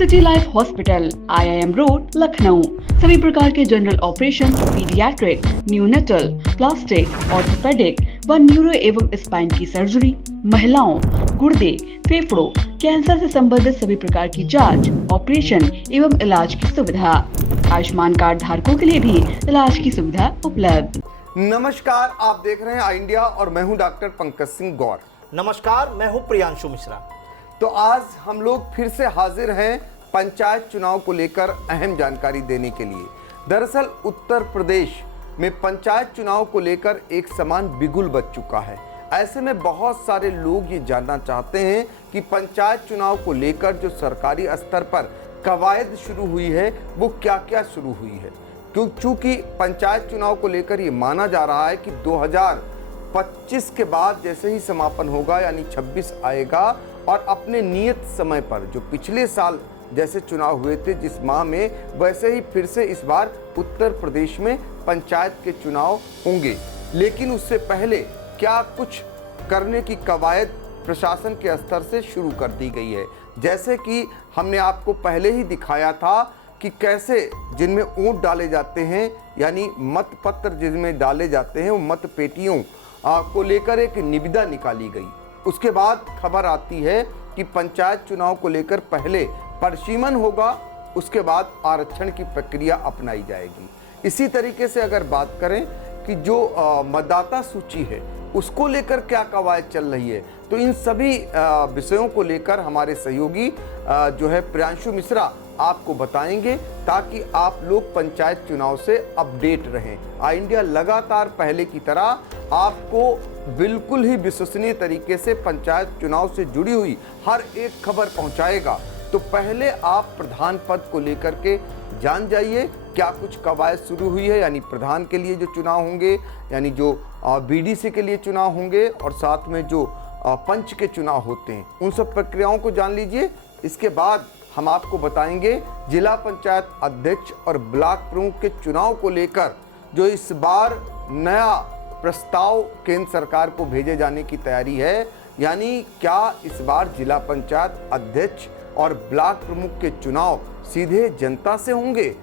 City life hospital, IIM road, Lucknow. सभी प्रकार के general operation, paediatric, neonatal, plastic, orthopaedic व न्यूरो एवं स्पाइन की सर्जरी, महिलाओं, गुर्दे, फेफड़ों, कैंसर से संबंधित सभी प्रकार की जांच, ऑपरेशन एवं इलाज की सुविधा। आयुष्मान कार्ड धारकों के लिए भी इलाज की सुविधा उपलब्ध। नमस्कार, आप देख रहे हैं आई इंडिया और मैं हूं डॉक्टर पंकज सिंह गौर। नमस्कार, मैं हूं प्रियांशु मिश्रा। तो आज हम लोग फिर से हाजिर हैं पंचायत चुनाव को लेकर अहम जानकारी देने के लिए। दरअसल उत्तर प्रदेश में पंचायत चुनाव को लेकर एक समान बिगुल बज चुका है। ऐसे में बहुत सारे लोग ये जानना चाहते हैं कि पंचायत चुनाव को लेकर जो सरकारी स्तर पर कवायद शुरू हुई है वो क्या क्या शुरू हुई है, क्योंकि पंचायत चुनाव को लेकर ये माना जा रहा है कि 2025 के बाद जैसे ही समापन होगा यानी 26 आएगा और अपने नियत समय पर जो पिछले साल जैसे चुनाव हुए थे जिस माह में, वैसे ही फिर से इस बार उत्तर प्रदेश में पंचायत के चुनाव होंगे। लेकिन उससे पहले क्या कुछ करने की कवायद प्रशासन के स्तर से शुरू कर दी गई है। जैसे कि हमने आपको पहले ही दिखाया था कि कैसे जिनमें वोट डाले जाते हैं यानी मत पत्र जिनमें डाले जाते हैं वो मत पेटियों को लेकर एक निविदा निकाली गई। उसके बाद खबर आती है कि पंचायत चुनाव को लेकर पहले परिसीमन होगा, उसके बाद आरक्षण की प्रक्रिया अपनाई जाएगी। इसी तरीके से अगर बात करें कि जो मतदाता सूची है उसको लेकर क्या कवायद चल रही है, तो इन सभी विषयों को लेकर हमारे सहयोगी जो है प्रियांशु मिश्रा आपको बताएंगे ताकि आप लोग पंचायत चुनाव से अपडेट रहें। आई इंडिया लगातार पहले की तरह आपको बिल्कुल ही विश्वसनीय तरीके से पंचायत चुनाव से जुड़ी हुई हर एक खबर पहुंचाएगा। तो पहले आप प्रधान पद को लेकर के जान जाइए क्या कुछ कवायद शुरू हुई है, यानी प्रधान के लिए जो चुनाव होंगे, यानी जो BDC के लिए चुनाव होंगे और साथ में जो पंच के चुनाव होते हैं उन सब प्रक्रियाओं को जान लीजिए। इसके बाद हम आपको बताएंगे जिला पंचायत अध्यक्ष और ब्लॉक प्रमुख के चुनाव को लेकर जो इस बार नया प्रस्ताव केंद्र सरकार को भेजे जाने की तैयारी है, यानी क्या इस बार जिला पंचायत अध्यक्ष और ब्लॉक प्रमुख के चुनाव सीधे जनता से होंगे,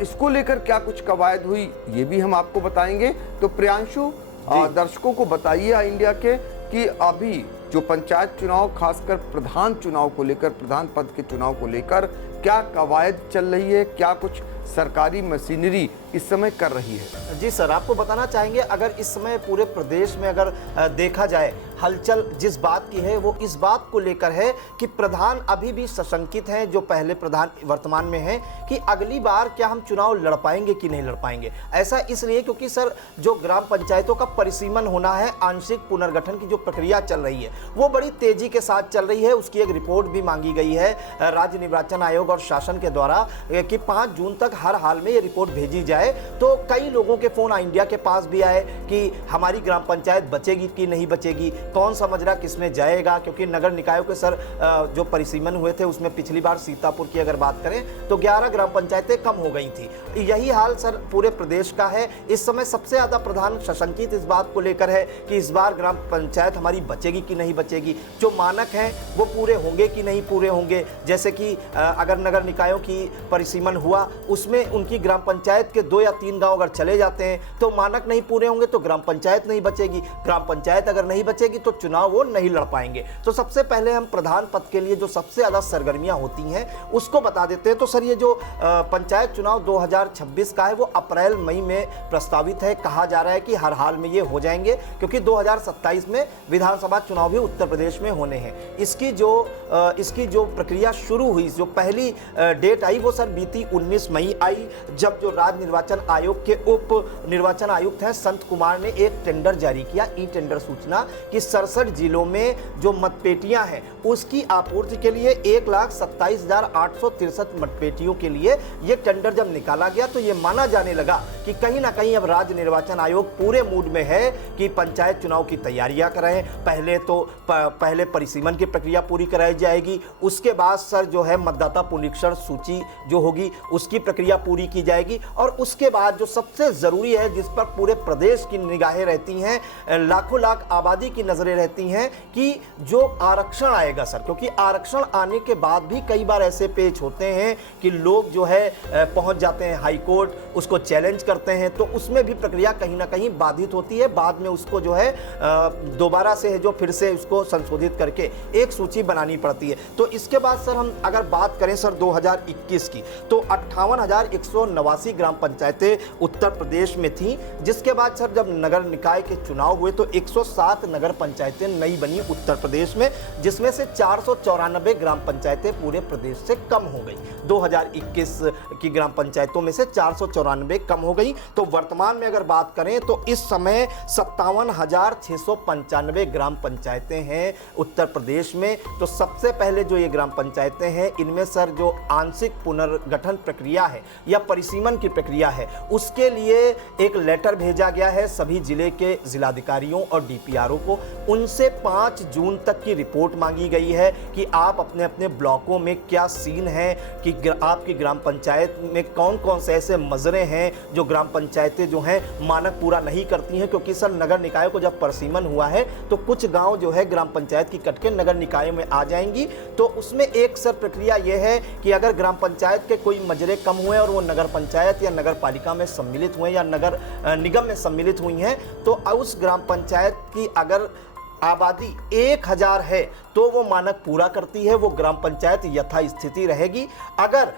इसको लेकर क्या कुछ कवायद हुई ये भी हम आपको बताएंगे। तो प्रियांशु, दर्शकों को बताइए आई इंडिया के कि अभी जो पंचायत चुनाव खासकर प्रधान चुनाव को लेकर, प्रधान पद के चुनाव को लेकर क्या कवायद चल रही है, क्या कुछ सरकारी मशीनरी इस समय कर रही है। जी सर, आपको बताना चाहेंगे अगर इस समय पूरे प्रदेश में अगर देखा जाए हलचल जिस बात की है वो इस बात को लेकर है कि प्रधान अभी भी सशंकित हैं, जो पहले प्रधान वर्तमान में हैं, कि अगली बार क्या हम चुनाव लड़ पाएंगे कि नहीं लड़ पाएंगे। ऐसा इसलिए क्योंकि सर जो ग्राम पंचायतों का परिसीमन होना है, आंशिक पुनर्गठन की जो प्रक्रिया चल रही है वो बड़ी तेजी के साथ चल रही है। उसकी एक रिपोर्ट भी मांगी गई है राज्य निर्वाचन आयोग और शासन के द्वारा कि 5 जून तक हर हाल में ये रिपोर्ट भेजी जाए। तो कई लोगों के फोन आई इंडिया के पास भी आए कि हमारी ग्राम पंचायत बचेगी कि नहीं बचेगी, कौन सा मजरा किसमें जाएगा, क्योंकि नगर निकायों के सर जो परिसीमन हुए थे उसमें पिछली बार सीतापुर की अगर बात करें तो 11 ग्राम पंचायतें कम हो गई थी। यही हाल सर पूरे प्रदेश का है। इस समय सबसे ज्यादा प्रधान सशंकित इस बात को लेकर है कि इस बार ग्राम पंचायत हमारी बचेगी कि नहीं बचेगी, जो मानक हैं वो पूरे होंगे कि नहीं पूरे होंगे। जैसे कि अगर नगर निकायों की परिसीमन हुआ उसमें उनकी ग्राम पंचायत के 2 या 3 गांव अगर चले जाते हैं तो मानक नहीं पूरे होंगे तो ग्राम पंचायत नहीं बचेगी। ग्राम पंचायत अगर नहीं बचेगी तो चुनाव वो नहीं लड़ पाएंगे। तो सबसे पहले हम प्रधान पद के लिए जो सबसे ज्यादा सरगर्मियां होती हैं उसको बता देते हैं। तो सर ये जो पंचायत चुनाव 2026 का है वो अप्रैल मई में प्रस्तावित है। कहा जा रहा है कि हर हाल में ये हो जाएंगे क्योंकि 2027 में विधानसभा चुनाव भी उत्तर प्रदेश में होने हैं। इसकी जो प्रक्रिया शुरू हुई, जो पहली डेट आई वो सर बीती 19 मई आई, जब जो राज्य निर्वाचन आयोग के उप निर्वाचन आयुक्त हैं संत कुमार ने एक टेंडर जारी किया, ई टेंडर सूचना, कि 67 जिलों में जो मतपेटियां हैं उसकी आपूर्ति के लिए 1,27,863 मतपेटियों के लिए यह टेंडर जब निकाला गया तो यह माना जाने लगा कि कहीं ना कहीं अब राज्य निर्वाचन आयोग पूरे मूड में है कि पंचायत चुनाव की तैयारियां कराएं। पहले परिसीमन की प्रक्रिया पूरी कराई जाएगी, उसके बाद सर जो है मतदाता पुनरीक्षण सूची जो होगी उसकी प्रक्रिया पूरी की जाएगी। और उसके बाद जो सबसे ज़रूरी है, जिस पर पूरे प्रदेश की निगाहें रहती हैं, लाखों लाख आबादी की नज़रें रहती हैं कि जो आरक्षण आएगा सर, क्योंकि आरक्षण आने के बाद भी कई बार ऐसे पेच होते हैं कि लोग जो है पहुंच जाते हैं हाई कोर्ट, उसको चैलेंज करते हैं, तो उसमें भी प्रक्रिया कहीं ना कहीं बाधित होती है। बाद में उसको जो है दोबारा से है जो फिर से उसको संशोधित करके एक सूची बनानी पड़ती है। तो इसके बाद सर हम अगर बात करें सर 2021 की, तो 58,189 ग्राम पंचायतें उत्तर प्रदेश में थी। जिसके बाद सर जब नगर निकाय के चुनाव हुए तो 107 नगर पंचायतें नई बनी उत्तर प्रदेश में, जिसमें से 494 ग्राम पंचायतें पूरे प्रदेश से कम हो गई। 2021 की ग्राम पंचायतों में से 494 कम हो गई। तो वर्तमान में अगर बात करें तो इस समय 57,695 ग्राम पंचायतें हैं उत्तर प्रदेश में। तो सबसे पहले जो ये ग्राम पंचायतें हैं, इनमें सर जो आंशिक पुनर्गठन प्रक्रिया है या परिसीमन की प्रक्रिया है, उसके लिए एक लेटर भेजा गया है सभी जिले के जिलाधिकारियों और डीपीआरओ को। उनसे 5 जून तक की रिपोर्ट मांगी गई है कि आप अपने अपने ब्लॉकों में क्या सीन है, कि आपकी ग्राम पंचायत में कौन कौन से ऐसे मजरे हैं जो ग्राम पंचायतें जो हैं मानक पूरा नहीं करती हैं। क्योंकि सर नगर निकायों को जब परिसीमन हुआ है तो कुछ गांव जो है ग्राम पंचायत की कट के नगर निकायों में आ जाएंगी। तो उसमें एक सर प्रक्रिया यह है कि अगर ग्राम पंचायत के कोई मजरे कम हुए और वो नगर पंचायत या नगर पालिका में सम्मिलित हुए या नगर निगम में सम्मिलित हुई हैं, तो उस ग्राम पंचायत की अगर आबादी 1000 है तो वो मानक पूरा करती है, वो ग्राम पंचायत यथास्थिति रहेगी। अगर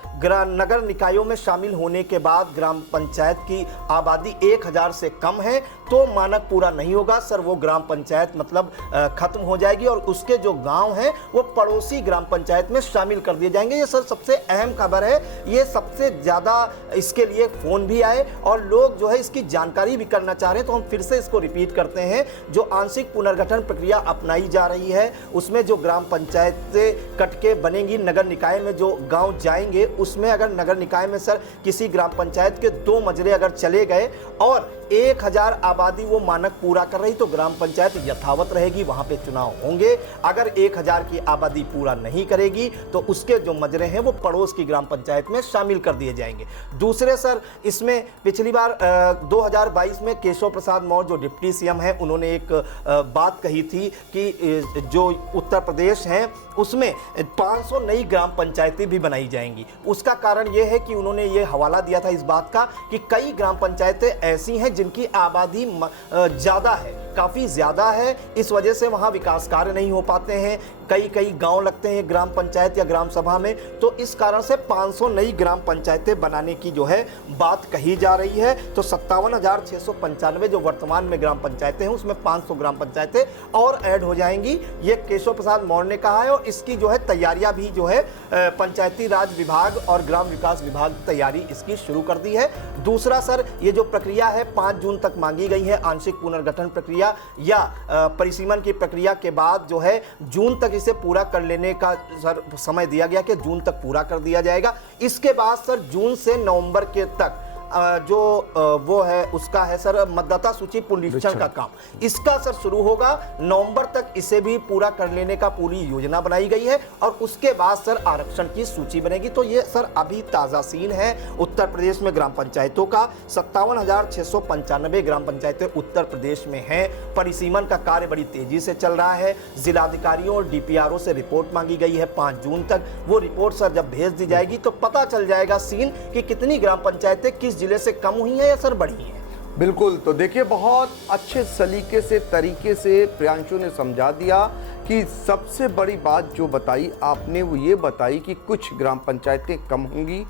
नगर निकायों में शामिल होने के बाद ग्राम पंचायत की आबादी 1000 से कम है तो मानक पूरा नहीं होगा सर, वो ग्राम पंचायत मतलब खत्म हो जाएगी और उसके जो गांव हैं वो पड़ोसी ग्राम पंचायत में शामिल कर दिए जाएंगे। ये सर सबसे अहम खबर है, ये सबसे ज़्यादा इसके लिए फ़ोन भी आए और लोग जो है इसकी जानकारी भी करना चाह रहे हैं। तो हम फिर से इसको रिपीट करते हैं, जो आंशिक पुनर्गठन प्रक्रिया अपनाई जा रही है उसमें जो ग्राम पंचायतें कट के बनेंगी, नगर निकाय में जो गांव जाएंगे, उसमें अगर नगर निकाय में सर किसी ग्राम पंचायत के 2 मजरे अगर चले गए और 1000 आबादी वो मानक पूरा कर रही तो ग्राम पंचायत यथावत रहेगी, वहां पे चुनाव होंगे। अगर 1000 की आबादी पूरा नहीं करेगी तो उसके जो मजरे हैं वो पड़ोस की ग्राम पंचायत में शामिल कर दिए जाएंगे। दूसरे सर इसमें पिछली बार 2022 में केशव प्रसाद मौर्य जो डिप्टी सीएम है, उन्होंने एक बात कही थी कि जो उत्तर प्रदेश है उसमें 500 नई ग्राम पंचायतें भी बनाई जाएंगी। उसका कारण यह है कि उन्होंने ये हवाला दिया था इस बात का कि कई ग्राम पंचायतें ऐसी हैं जिनकी आबादी ज़्यादा है, काफ़ी ज़्यादा है, इस वजह से वहाँ विकास कार्य नहीं हो पाते हैं, कई गांव लगते हैं ग्राम पंचायत या ग्राम सभा में। तो इस कारण से 500 नई ग्राम पंचायतें बनाने की जो है बात कही जा रही है। तो 57,695 जो वर्तमान में ग्राम पंचायतें हैं उसमें 500 ग्राम पंचायतें और ऐड हो जाएंगी, ये केशव प्रसाद मौर्य ने कहा है। और इसकी जो है तैयारियां भी जो है पंचायती राज विभाग और ग्राम विकास विभाग तैयारी इसकी शुरू कर दी है। दूसरा सर ये जो प्रक्रिया है 5 जून तक मांगी गई है, आंशिक पुनर्गठन प्रक्रिया या परिसीमन की प्रक्रिया के बाद जो है जून तक इसे पूरा कर लेने का सर समय दिया गया कि जून तक पूरा कर दिया जाएगा। इसके बाद सर जून से नवंबर के तक जो वो है उसका है सर मतदाता सूची पुनरीक्षण का काम, इसका सर शुरू होगा। नवंबर तक इसे भी पूरा कर लेने का पूरी योजना बनाई गई है और उसके बाद सर आरक्षण की सूची बनेगी। तो ये सर अभी ताज़ा सीन है उत्तर प्रदेश में ग्राम पंचायतों का। 57,695 ग्राम पंचायतें उत्तर प्रदेश में हैं। परिसीमन का कार्य बड़ी तेजी से चल रहा है। जिलाधिकारियों और डीपीआरओ से रिपोर्ट मांगी गई है 5 जून तक। वो रिपोर्ट सर जब भेज दी जाएगी तो पता चल जाएगा सीन कि कितनी ग्राम पंचायतें किस जिले से कम हुई हैं या सर बढ़ी हैं। बिल्कुल, तो देखिए बहुत अच्छे सलीके से तरीके से प्रियांशु ने समझा दिया कि सबसे बड़ी बात जो बताई आपने वो ये बताई कि कुछ ग्राम पंचायतें कम होंगी,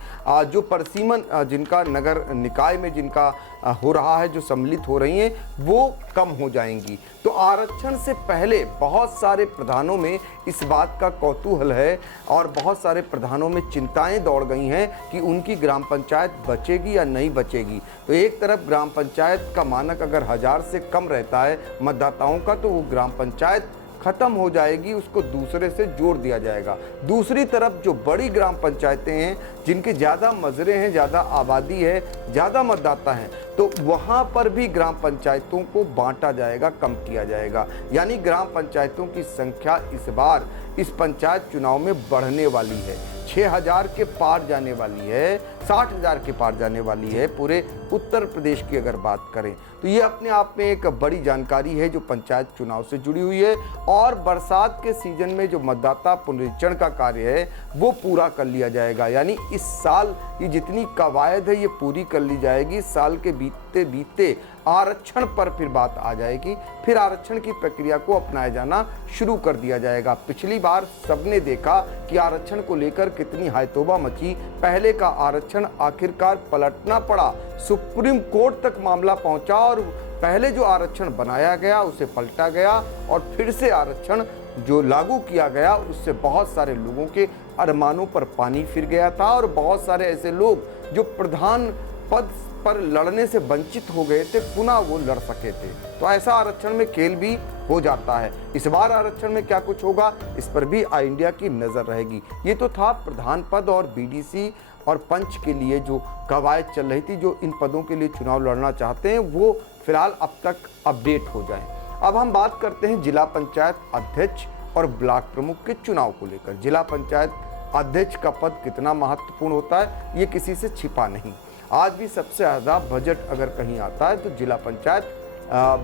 जो परिसीमन जिनका नगर निकाय में जिनका हो रहा है, जो सम्मिलित हो रही हैं वो कम हो जाएंगी। तो आरक्षण से पहले बहुत सारे प्रधानों में इस बात का कौतूहल है और बहुत सारे प्रधानों में चिंताएं दौड़ गई हैं कि उनकी ग्राम पंचायत बचेगी या नहीं बचेगी। तो एक तरफ ग्राम पंचायत का मानक अगर 1000 से कम रहता है मतदाताओं का तो वो ग्राम पंचायत खत्म हो जाएगी, उसको दूसरे से जोड़ दिया जाएगा। दूसरी तरफ जो बड़ी ग्राम पंचायतें हैं जिनके ज़्यादा मजरे हैं, ज़्यादा आबादी है, ज़्यादा मतदाता हैं, तो वहाँ पर भी ग्राम पंचायतों को बांटा जाएगा, कम किया जाएगा। यानी ग्राम पंचायतों की संख्या इस बार इस पंचायत चुनाव में बढ़ने वाली है। 6,000 के पार जाने वाली है, 60,000 के पार जाने वाली है पूरे उत्तर प्रदेश की अगर बात करें तो ये अपने आप में एक बड़ी जानकारी है जो पंचायत चुनाव से जुड़ी हुई है। और बरसात के सीजन में जो मतदाता पुनरीक्षण का कार्य है वो पूरा कर लिया जाएगा, यानी इस साल ये जितनी कवायद है ये पूरी कर ली जाएगी। साल के बीतते बीतते आरक्षण पर फिर बात आ जाएगी, फिर आरक्षण की प्रक्रिया को अपनाया जाना शुरू कर दिया जाएगा। पिछली बार सबने देखा कि आरक्षण को लेकर कितनी हायतोबा मची, पहले का आरक्षण आखिरकार पलटना पड़ा, सुप्रीम कोर्ट तक मामला पहुंचा और पहले जो आरक्षण बनाया गया उसे पलटा गया और फिर से आरक्षण जो लागू किया गया उससे बहुत सारे लोगों के अरमानों पर पानी फिर गया था और बहुत सारे ऐसे लोग जो प्रधान पद पर लड़ने से वंचित हो गए थे पुनः वो लड़ सके थे। तो ऐसा आरक्षण में खेल भी हो जाता है। इस बार आरक्षण में क्या कुछ होगा इस पर भी आई इंडिया की नज़र रहेगी। ये तो था प्रधान पद और बीडीसी और पंच के लिए जो कवायद चल रही थी, जो इन पदों के लिए चुनाव लड़ना चाहते हैं वो फिलहाल अब तक अपडेट हो जाए। अब हम बात करते हैं जिला पंचायत अध्यक्ष और ब्लॉक प्रमुख के चुनाव को लेकर। जिला पंचायत अध्यक्ष का पद कितना महत्वपूर्ण होता है ये किसी से छिपा नहीं। आज भी सबसे ज़्यादा बजट अगर कहीं आता है तो जिला पंचायत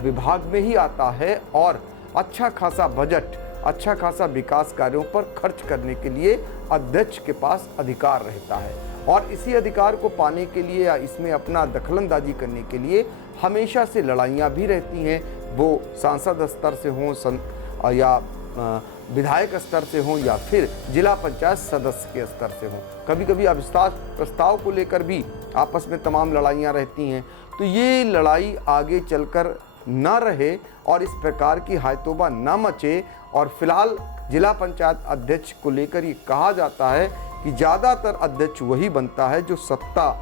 विभाग में ही आता है और अच्छा खासा बजट, अच्छा खासा विकास कार्यों पर खर्च करने के लिए अध्यक्ष के पास अधिकार रहता है। और इसी अधिकार को पाने के लिए या इसमें अपना दखलंदाजी करने के लिए हमेशा से लड़ाइयाँ भी रहती हैं, वो सांसद स्तर से हों या विधायक स्तर से हों या फिर जिला पंचायत सदस्य के स्तर से हों। कभी कभी अविश्वास प्रस्ताव को लेकर भी आपस में तमाम लड़ाइयाँ रहती हैं। तो ये लड़ाई आगे चलकर न रहे और इस प्रकार की हायतोबा न मचे। और फिलहाल जिला पंचायत अध्यक्ष को लेकर ये कहा जाता है कि ज़्यादातर अध्यक्ष वही बनता है जो सत्ता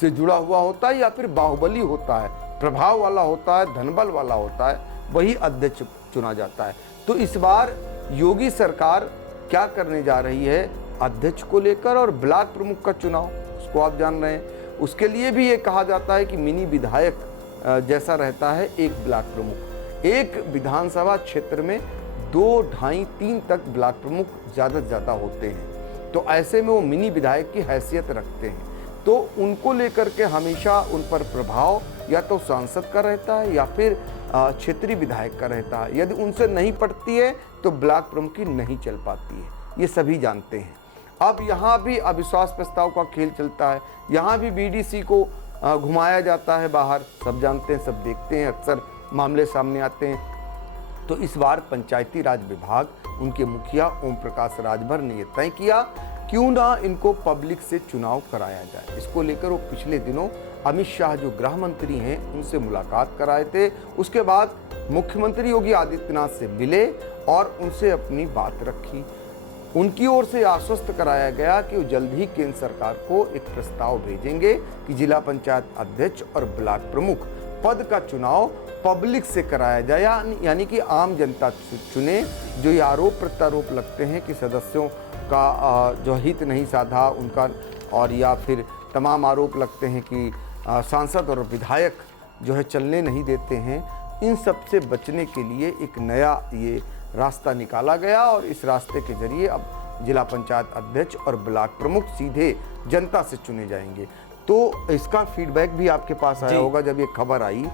से जुड़ा हुआ होता है या फिर बाहुबली होता है, प्रभाव वाला होता है, धनबल वाला होता है, वही अध्यक्ष चुना जाता है। तो इस बार योगी सरकार क्या करने जा रही है अध्यक्ष को लेकर और ब्लॉक प्रमुख का चुनाव उसको आप जान रहे हैं। उसके लिए भी ये कहा जाता है कि मिनी विधायक जैसा रहता है एक ब्लॉक प्रमुख। एक विधानसभा क्षेत्र में 2, 2.5, 3 तक ब्लॉक प्रमुख ज़्यादा से ज़्यादा होते हैं। तो ऐसे में वो मिनी विधायक की हैसियत रखते हैं। तो उनको लेकर के हमेशा उन पर प्रभाव या तो सांसद का रहता है या फिर क्षेत्रीय विधायक का रहता है। यदि उनसे नहीं पड़ती है तो ब्लॉक प्रमुख की नहीं चल पाती है, ये सभी जानते हैं। अब यहाँ भी अविश्वास प्रस्ताव का खेल चलता है, यहाँ भी बीडीसी को घुमाया जाता है बाहर, सब जानते हैं, सब देखते हैं, अक्सर मामले सामने आते हैं। तो इस बार पंचायती राज विभाग, उनके मुखिया ओम प्रकाश राजभर ने यह तय किया क्यों ना इनको पब्लिक से चुनाव कराया जाए। इसको लेकर वो पिछले दिनों अमित शाह जो गृह मंत्री हैं उनसे मुलाकात कराए थे। उसके बाद मुख्यमंत्री योगी आदित्यनाथ से मिले और उनसे अपनी बात रखी। उनकी ओर से आश्वस्त कराया गया कि वो जल्द ही केंद्र सरकार को एक प्रस्ताव भेजेंगे कि जिला पंचायत अध्यक्ष और ब्लॉक प्रमुख पद का चुनाव पब्लिक से कराया जाए, यानी कि आम जनता चुने। जो ये आरोप प्रत्यारोप लगते हैं कि सदस्यों का जो हित नहीं साधा उनका, और या फिर तमाम आरोप लगते हैं कि सांसद और विधायक जो है चलने नहीं देते हैं, इन सब से बचने के लिए एक नया ये रास्ता निकाला गया और इस रास्ते के जरिए अब जिला पंचायत अध्यक्ष और ब्लॉक प्रमुख सीधे जनता से चुने जाएंगे। तो इसका फीडबैक भी आपके पास आया होगा जब ये खबर आई।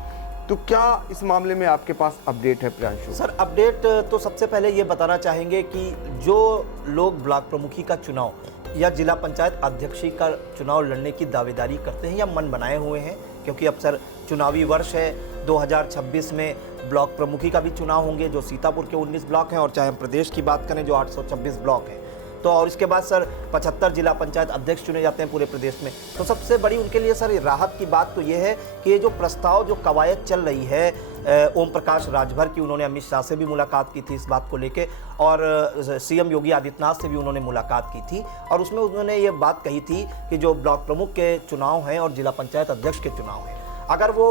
तो क्या इस मामले में आपके पास अपडेट है प्रियांशु? सर अपडेट तो सबसे पहले ये बताना चाहेंगे कि जो लोग ब्लॉक प्रमुखी का चुनाव या जिला पंचायत अध्यक्षी का चुनाव लड़ने की दावेदारी करते हैं या मन बनाए हुए हैं, क्योंकि अब सर चुनावी वर्ष है, 2026 में ब्लॉक प्रमुखी का भी चुनाव होंगे जो सीतापुर के 19 ब्लॉक हैं, और चाहे हम प्रदेश की बात करें जो 826 ब्लॉक हैं। तो और इसके बाद सर 75 जिला पंचायत अध्यक्ष चुने जाते हैं पूरे प्रदेश में। तो सबसे बड़ी उनके लिए सर राहत की बात तो ये है कि ये जो प्रस्ताव जो कवायद चल रही है ओम प्रकाश राजभर की, उन्होंने अमित शाह से भी मुलाकात की थी इस बात को लेके, और सीएम योगी आदित्यनाथ से भी उन्होंने मुलाकात की थी, और उसमें उन्होंने ये बात कही थी कि जो ब्लॉक प्रमुख के चुनाव हैं और जिला पंचायत अध्यक्ष के चुनाव हैं, अगर वो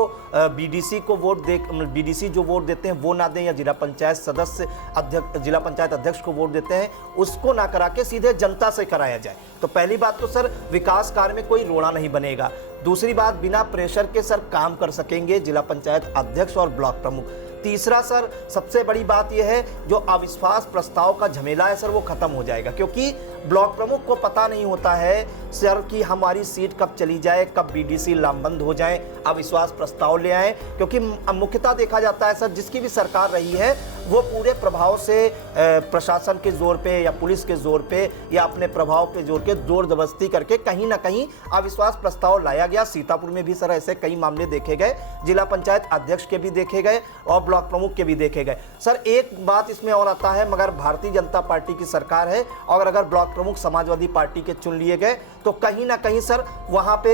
बीडीसी को वोट दे, बीडीसी जो वोट देते हैं वो ना दें, या जिला पंचायत सदस्य अध्यक्ष, जिला पंचायत अध्यक्ष को वोट देते हैं उसको ना करा के सीधे जनता से कराया जाए। तो पहली बात तो सर विकास कार्य में कोई रोड़ा नहीं बनेगा। दूसरी बात, बिना प्रेशर के सर काम कर सकेंगे जिला पंचायत अध्यक्ष और ब्लॉक प्रमुख। तीसरा सर सबसे बड़ी बात यह है, जो अविश्वास प्रस्ताव का झमेला है सर वो खत्म हो जाएगा, क्योंकि ब्लॉक प्रमुख को पता नहीं होता है सर कि हमारी सीट कब चली जाए, कब बीडीसी लामबंद हो जाए, अविश्वास प्रस्ताव ले आए। क्योंकि मुख्यतः देखा जाता है सर, जिसकी भी सरकार रही है वो पूरे प्रभाव से प्रशासन के जोर पे या पुलिस के जोर पे या अपने प्रभाव के जोर के जोर जबरदस्ती करके कहीं ना कहीं अविश्वास प्रस्ताव लाया गया। सीतापुर में भी सर ऐसे कई मामले देखे गए, जिला पंचायत अध्यक्ष के भी देखे गए और ब्लॉक प्रमुख के भी देखे गए। सर एक बात इसमें और आता है, मगर भारतीय जनता पार्टी की सरकार है और अगर ब्लॉक प्रमुख समाजवादी पार्टी के चुन लिए गए तो कहीं ना कहीं सर वहां पे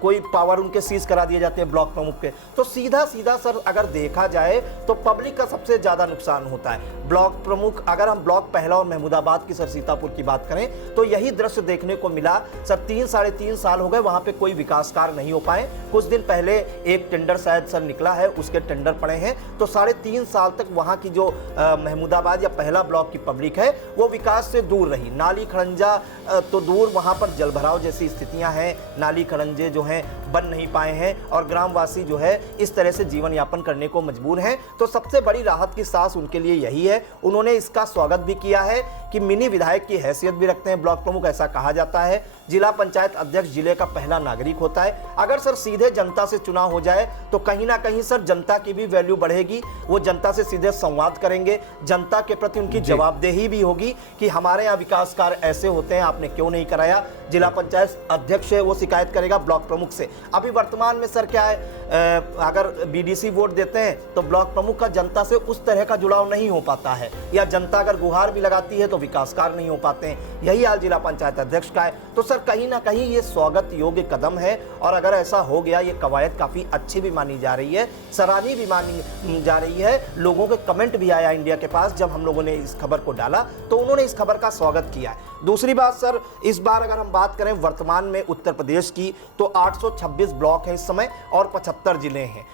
कोई पावर उनके सीज करा दिए जाते हैं ब्लॉक प्रमुख के। तो सीधा सीधा सर अगर देखा जाए तो पब्लिक का सबसे ज्यादा नुकसान होता है। ब्लॉक प्रमुख, अगर हम ब्लॉक पहला और महमूदाबाद की सर सीतापुर की बात करें तो यही दृश्य देखने को मिला सर। 3-3.5 साल हो गए, वहां पे कोई विकास कार्य नहीं हो पाए। कुछ दिन पहले एक टेंडर शायद सर निकला है, उसके टेंडर पड़े हैं। तो 3.5 साल तक वहां की जो महमूदाबाद या पहला ब्लॉक की पब्लिक है वो विकास से दूर रही। नाली खड़ंजा तो दूर, वहां पर जलभराव जैसी स्थितियां हैं, नाली खड़ंजे जो हैं बन नहीं पाए हैं और ग्रामवासी जो है इस तरह से जीवन यापन करने को मजबूर हैं। तो सबसे बड़ी राहत की सांस उनके लिए यही है। उन्होंने इसका स्वागत भी किया है कि मिनी विधायक की हैसियत भी रखते हैं ब्लॉक प्रमुख, ऐसा कहा जाता है। जिला पंचायत अध्यक्ष जिले का पहला नागरिक होता है। अगर सर सीधे जनता से चुनाव हो जाए तो कहीं ना कहीं सर जनता की भी वैल्यू बढ़ेगी। वो जनता से सीधे संवाद करेंगे, जनता के प्रति उनकी जवाबदेही भी होगी कि हमारे यहाँ विकास कार्य ऐसे होते हैं, आपने क्यों नहीं कराया। जिला पंचायत अध्यक्ष है वो शिकायत करेगा ब्लॉक प्रमुख से। अभी वर्तमान में सर क्या है, अगर बीडीसी वोट देते हैं तो ब्लॉक प्रमुख का जनता से उस तरह का जुड़ाव नहीं हो पाता है, या जनता अगर गुहार भी लगाती है तो विकास कार्य नहीं हो पाते हैं। यही हाल जिला पंचायत अध्यक्ष का है। तो सर कहीं ना कहीं ये स्वागत योग्य कदम है और अगर ऐसा हो गया, ये कवायद काफी अच्छी भी मानी जा रही है, सराहनीय भी मानी जा रही है। लोगों के कमेंट भी आया इंडिया के पास, जब हम लोगों ने इस खबर को डाला तो उन्होंने इस खबर का स्वागत किया है। दूसरी बात सर, इस बार अगर हम बात करें वर्तमान में उत्तर प्रदेश की तो 826 ब्लॉक हैं इस समय और 75 जिले हैं।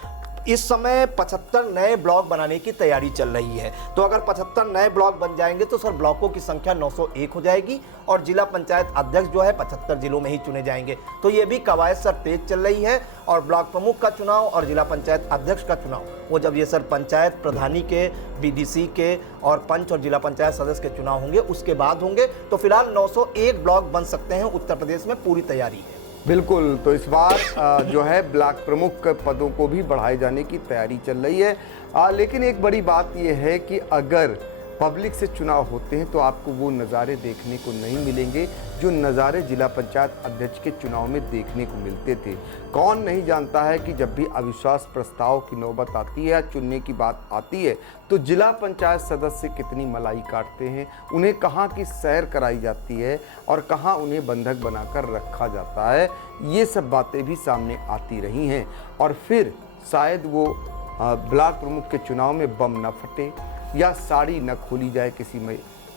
इस समय 75 नए ब्लॉक बनाने की तैयारी चल रही है। तो अगर 75 नए ब्लॉक बन जाएंगे तो सर ब्लॉकों की संख्या 901 हो जाएगी और जिला पंचायत अध्यक्ष जो है 75 जिलों में ही चुने जाएंगे। तो ये भी कवायद सर तेज चल रही है और ब्लॉक प्रमुख का चुनाव और जिला पंचायत अध्यक्ष का चुनाव, वो जब ये सर पंचायत प्रधानी के, बीडीसी के और पंच और जिला पंचायत सदस्य के चुनाव होंगे उसके बाद होंगे। तो फिलहाल 901 ब्लॉक बन सकते हैं उत्तर प्रदेश में, पूरी तैयारी है। बिल्कुल। तो इस बार जो है ब्लॉक प्रमुख पदों को भी बढ़ाए जाने की तैयारी चल रही है। लेकिन एक बड़ी बात यह है कि अगर पब्लिक से चुनाव होते हैं तो आपको वो नज़ारे देखने को नहीं मिलेंगे जो नज़ारे जिला पंचायत अध्यक्ष के चुनाव में देखने को मिलते थे। कौन नहीं जानता है कि जब भी अविश्वास प्रस्ताव की नौबत आती है या चुनने की बात आती है तो जिला पंचायत सदस्य कितनी मलाई काटते हैं, उन्हें कहाँ की सैर कराई जाती है और कहाँ उन्हें बंधक बनाकर रखा जाता है। ये सब बातें भी सामने आती रही हैं और फिर शायद वो ब्लॉक प्रमुख के चुनाव में बम न फटे या साड़ी न खोली जाए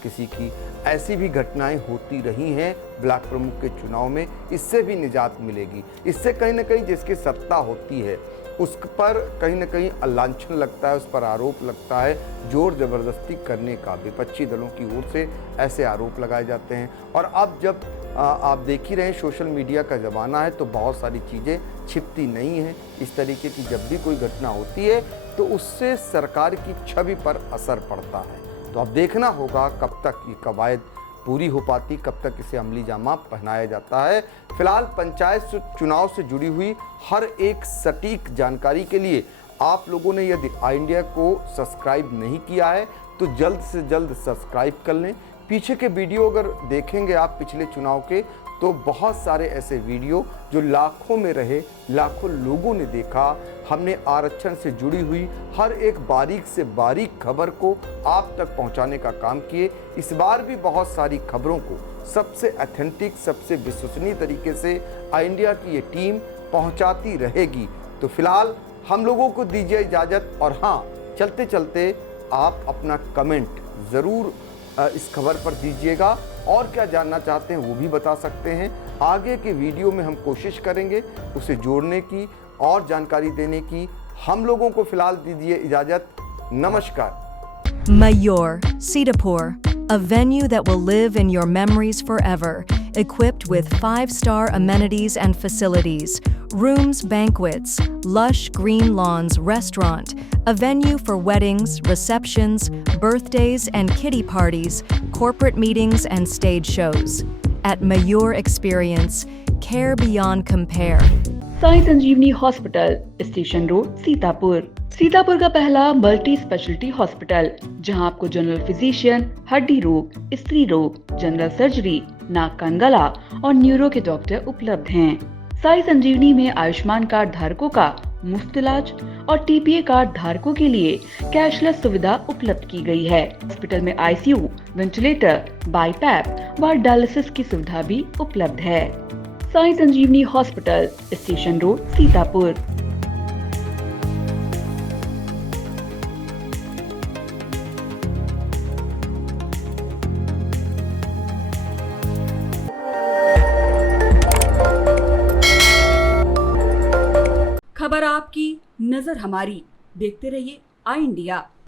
किसी की, ऐसी भी घटनाएं होती रही हैं ब्लॉक प्रमुख के चुनाव में। इससे भी निजात मिलेगी। इससे कहीं ना कहीं जिसकी सत्ता होती है उस पर कहीं ना कहीं लांछन लगता है, उस पर आरोप लगता है जोर ज़बरदस्ती करने का। विपक्षी दलों की ओर से ऐसे आरोप लगाए जाते हैं। और अब जब आप देख ही रहे हैं सोशल मीडिया का ज़माना है तो बहुत सारी चीज़ें छिपती नहीं हैं। इस तरीके की जब भी कोई घटना होती है तो उससे सरकार की छवि पर असर पड़ता है। तो अब देखना होगा कब तक ये कवायद पूरी हो पाती, कब तक इसे अमली जामा पहनाया जाता है। फिलहाल पंचायत चुनाव से जुड़ी हुई हर एक सटीक जानकारी के लिए आप लोगों ने यदि आई इंडिया को सब्सक्राइब नहीं किया है तो जल्द से जल्द सब्सक्राइब कर लें। पीछे के वीडियो अगर देखेंगे आप पिछले चुनाव के तो बहुत सारे ऐसे वीडियो जो लाखों में रहे, लाखों लोगों ने देखा। हमने आरक्षण से जुड़ी हुई हर एक बारीक से बारीक खबर को आप तक पहुंचाने का काम किए। इस बार भी बहुत सारी खबरों को सबसे ऑथेंटिक, सबसे विश्वसनीय तरीके से आई इंडिया की ये टीम पहुंचाती रहेगी। तो फिलहाल हम लोगों को दीजिए इजाज़त और हाँ, चलते चलते आप अपना कमेंट ज़रूर इस खबर पर दीजिएगा और क्या जानना चाहते हैं वो भी बता सकते हैं। आगे के वीडियो में हम कोशिश करेंगे उसे जोड़ने की और जानकारी देने की। हम लोगों को फिलहाल दीजिए इजाज़त। नमस्कार। Mayor, Sitapur. A venue that will live in your memories forever, equipped with 5-star amenities and facilities, rooms, banquets, lush green lawns, restaurant, a venue for weddings, receptions, birthdays and kiddie parties, corporate meetings and stage shows. At Mayur Experience, care beyond compare. Sai Sanjivani hospital, station road, Sitapur. Sitapur का पहला multi speciality hospital, जहां आपको general physician, हड्डी रोग, स्त्री रोग, general surgery, नाक कान गला और न्यूरो के डॉक्टर उपलब्ध हैं। साई संजीवनी में आयुष्मान कार्ड धारकों का मुफ्त इलाज और टीपीए कार्ड धारकों के लिए कैशलेस सुविधा उपलब्ध की गई है। हॉस्पिटल में आईसीयू, वेंटिलेटर, बाईपैप व डायलिसिस की सुविधा भी उपलब्ध है। Sai Sanjivani hospital, station road, Sitapur. खबर आपकी, नजर हमारी। देखते रहिए आई इंडिया।